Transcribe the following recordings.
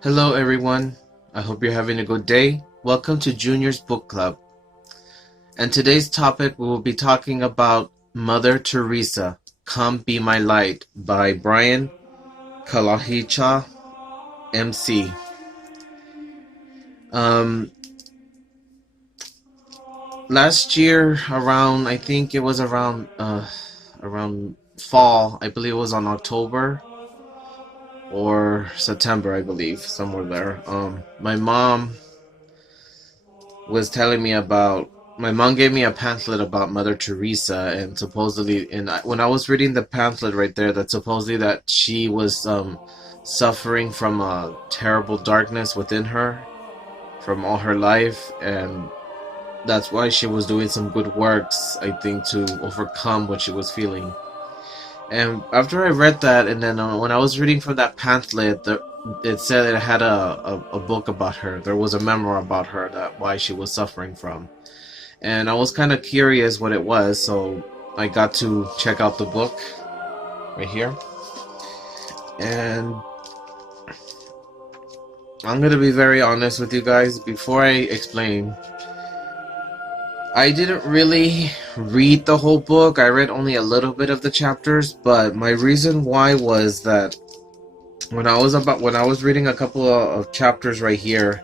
Hello everyone, I hope you're having a good day. Welcome to Junior's Book Club. And today's topic we will be talking about Mother Teresa, Come Be My Light by Brian Kalahicha, MC. Last year around, I think it was around fall, I believe it was on October or September, I believe, somewhere there. My mom was telling me about my mom gave me a pamphlet about Mother Teresa, and supposedly, when I was reading the pamphlet right there, that supposedly that she was suffering from a terrible darkness within her from all her life, and that's why she was doing some good works, I think, to overcome what she was feeling. And after I read that, and then when I was reading from that pamphlet, it said it had a book about her. There was a memoir about her, that why she was suffering from. And I was kind of curious what it was, so I got to check out the book right here. And I'm going to be very honest with you guys. Before I explain, I didn't really read the whole book. I read only a little bit of the chapters, but my reason why was that when I was reading a couple of chapters right here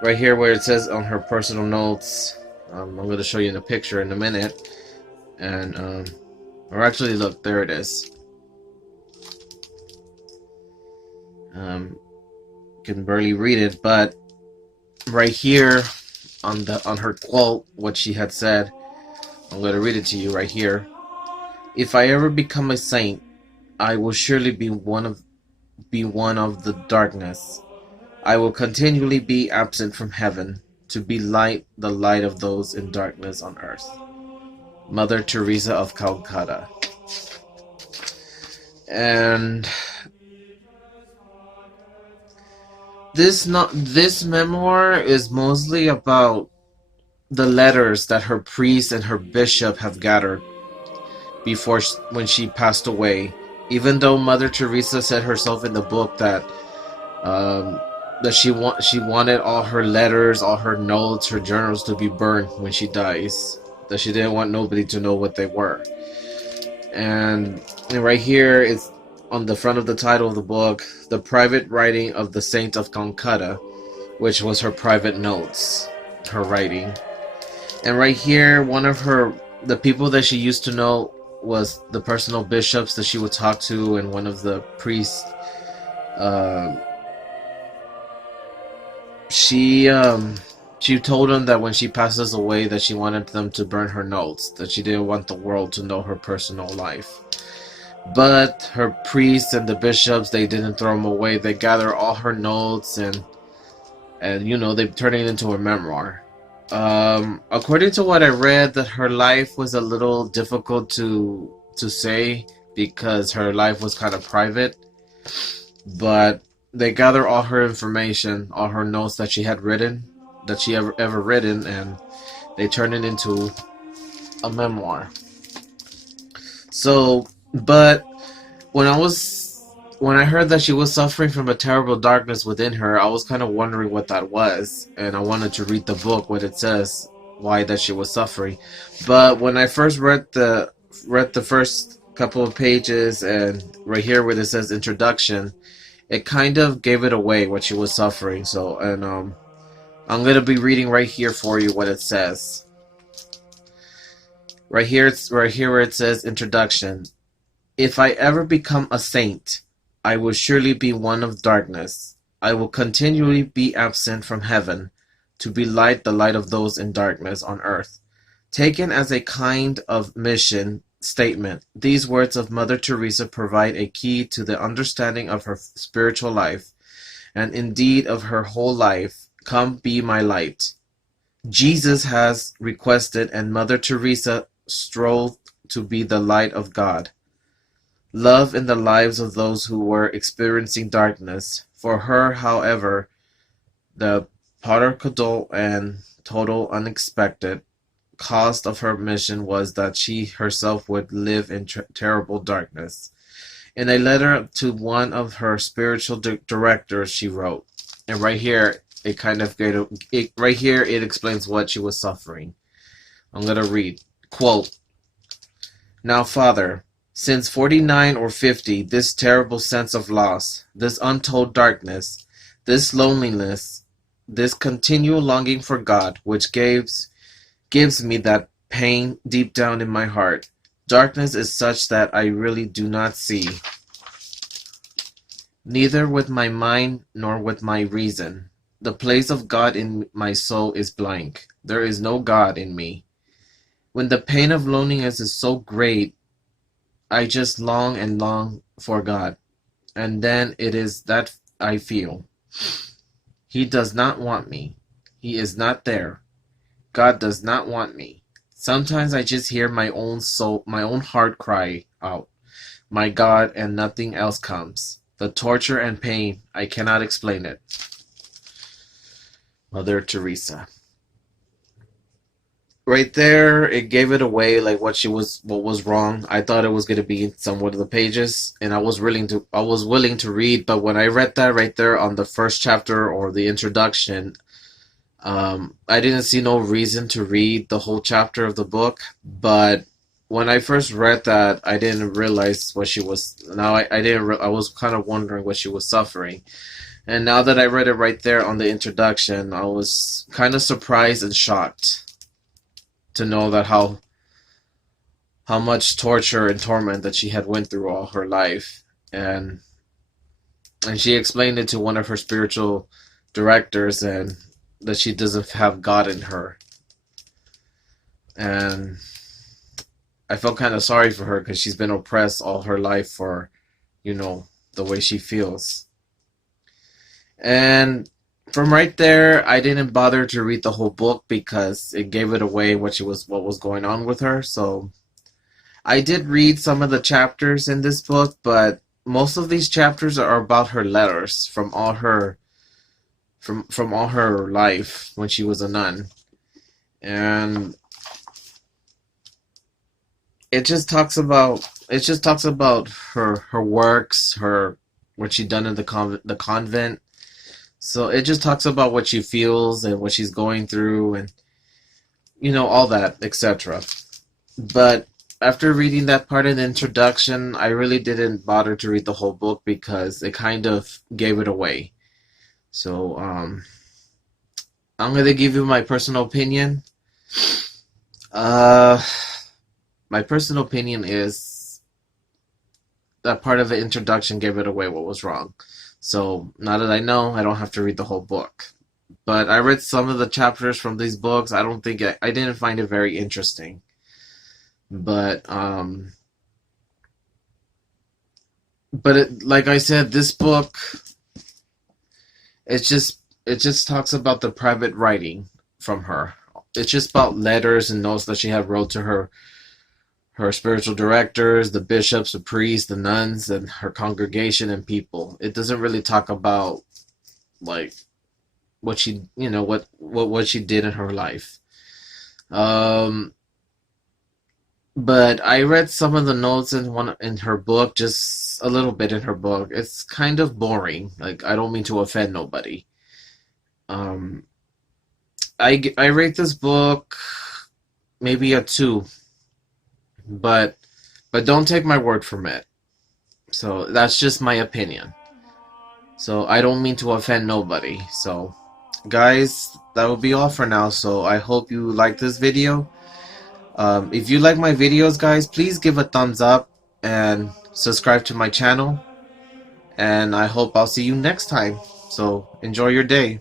where it says on her personal notes, I'm going to show you in a picture in a minute, and or actually, look, there it is. Can barely read it, but right here on her quote, what she had said, I'm going to read it to you right here. If I ever become a saint, I will surely be one of the darkness. I will continually be absent from heaven, to be the light of those in darkness on earth. Mother Teresa of Calcutta. And this memoir is mostly about the letters that her priest and her bishop have gathered when she passed away. Even though Mother Teresa said herself in the book that she wanted all her letters, all her notes, her journals to be burned when she dies. That she didn't want nobody to know what they were. And right here is on the front of the title of the book, The Private Writing of the Saint of Calcutta, which was her private notes, her writing. And right here, the people that she used to know was the personal bishops that she would talk to, and one of the priests. She told them that when she passes away, that she wanted them to burn her notes, that she didn't want the world to know her personal life. But her priests and the bishops, they didn't throw them away. They gathered all her notes, and they turned it into a memoir. According to what I read, that her life was a little difficult to say, because her life was kind of private. But they gather all her information, all her notes that she had written, that she ever written, and they turn it into a memoir. So, but when I was when I heard that she was suffering from a terrible darkness within her, I was kind of wondering what that was, and I wanted to read the book, what it says, why that she was suffering. But when I first read the first couple of pages, and right here where it says introduction, it kind of gave it away what she was suffering. So, and I'm gonna be reading right here for you what it says. Right here, it's right here where it says introduction. If I ever become a saint, I will surely be one of darkness. I will continually be absent from heaven, to be the light of those in darkness on earth. Taken as a kind of mission statement, these words of Mother Teresa provide a key to the understanding of her spiritual life, and indeed of her whole life. Come be my light. Jesus has requested, and Mother Teresa strove to be the light of God. Love in the lives of those who were experiencing darkness. For her, however, the paradoxical and total unexpected cost of her mission was that she herself would live in terrible darkness. In a letter to one of her spiritual directors, she wrote, and right here right here it explains what she was suffering. I'm gonna read. Quote, now, Father, since 49 or 50, this terrible sense of loss, this untold darkness, this loneliness, this continual longing for God, which gives me that pain deep down in my heart. Darkness is such that I really do not see, neither with my mind nor with my reason. The place of God in my soul is blank. There is no God in me. When the pain of loneliness is so great, I just long and long for God. And then it is that I feel. He does not want me. He is not there. God does not want me. Sometimes I just hear my own soul, my own heart cry out, my God, and nothing else comes. The torture and pain, I cannot explain it. Mother Teresa. Right there, it gave it away, like what was wrong. I thought it was gonna be in some of the pages, and I was willing to read. But when I read that right there on the first chapter or the introduction, I didn't see no reason to read the whole chapter of the book. But when I first read that, I didn't realize what she was. Now I didn't. I was kind of wondering what she was suffering. And now that I read it right there on the introduction, I was kind of surprised and shocked to know that how much torture and torment that she had went through all her life. And she explained it to one of her spiritual directors, and that she doesn't have God in her. And I felt kind of sorry for her because she's been oppressed all her life for, the way she feels. And from right there, I didn't bother to read the whole book because it gave it away what was going on with her. So I did read some of the chapters in this book, but most of these chapters are about her letters from all her life when she was a nun. And it just talks about her works, her what she done in the convent. So it just talks about what she feels and what she's going through, and all that, etc. But after reading that part in the introduction, I really didn't bother to read the whole book because it kind of gave it away. So I'm gonna give you my personal opinion. Uh, my personal opinion is that part of the introduction gave it away what was wrong. So now that I know, I don't have to read the whole book. But I read some of the chapters from these books. I don't think I didn't find it very interesting. But like I said, this book it just talks about the private writing from her. It's just about letters and notes that she had wrote to her spiritual directors, the bishops, the priests, the nuns, and her congregation and people. It doesn't really talk about like what she what she did in her life. Um, But I read some of the notes in her book, just a little bit in her book. It's kind of boring. Like, I don't mean to offend nobody. Um, I rate this book maybe a two, but don't take my word from it. So that's just my opinion. So I don't mean to offend nobody. So guys, that will be all for now. So I hope you like this video. If you like my videos, guys, please give a thumbs up and subscribe to my channel. And I hope I'll see you next time. So enjoy your day.